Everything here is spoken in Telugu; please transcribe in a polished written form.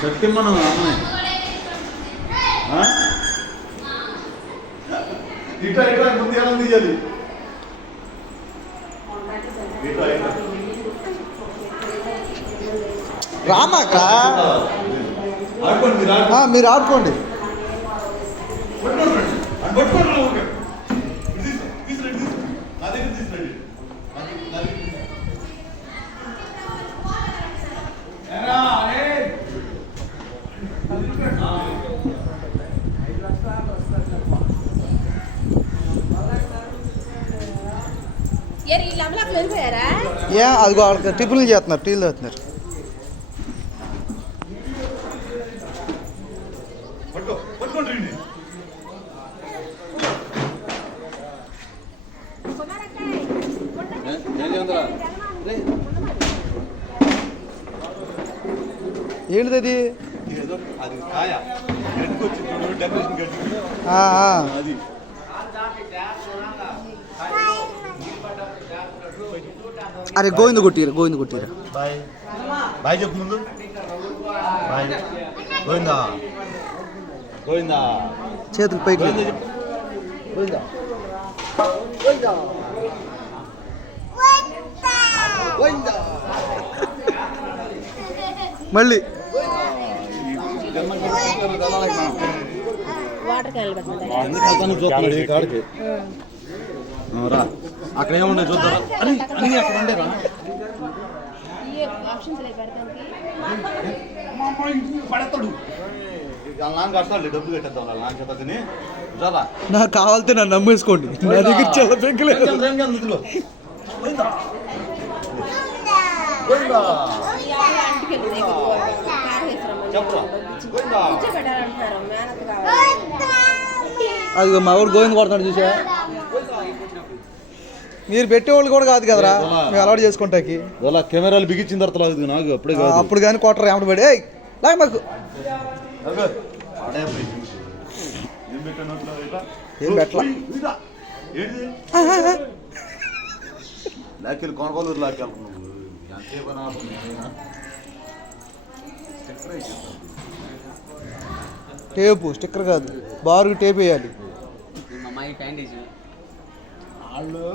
సత్యం మనం అమ్మాయి ఇట్లా ఇట్లా ముందు ఎలా తీయాలి రామాక మీరు ఆడుకోండి అదిగో వాళ్ళకి టిఫిన్లు చేస్తున్నారు, టీలు తాగుతున్నారు. ఏంటిది అది? అరే గోవింద కొట్టిరా, గోవింద కొట్టిరా. బాయ్ బాయ్ చెప్పు ముందు. బాయ్ గోవిందా, గోవిందా. చేతులు పైకి గోవిందా. మళ్ళీ కాడికి రా, అక్కడ ఏమున్నాయి చూద్దారా. అన్ని అక్కడ ఉండేరా పడతాడు. నాన్న కడతాడు, డబ్బులు కట్టేద్దాం నాన్న చేత తిని. నాకు కావాలితే నన్ను నమ్మేసుకోండి, నా దగ్గర చాలా పెంకలేదు. అది మా ఊరు గోవింద కొడతాడు చూసా. మీరు పెట్టేవాళ్ళు కూడా కాదు కదరా, మేము అలవాటు చేసుకుంటాకి. కెమెరాలు బిగించిన తర్వాత నాకు అప్పుడే అప్పుడు కానీ కొట్టరు ఏమంట పడి లాగా మాకు ఏం పెట్టలా. లాకెళ్ళి కొనగోలు లాకెళ్ళ టేపు, స్టిక్కర్ కాదు, బారుకు టేప్ వేయాలి. వాళ్ళు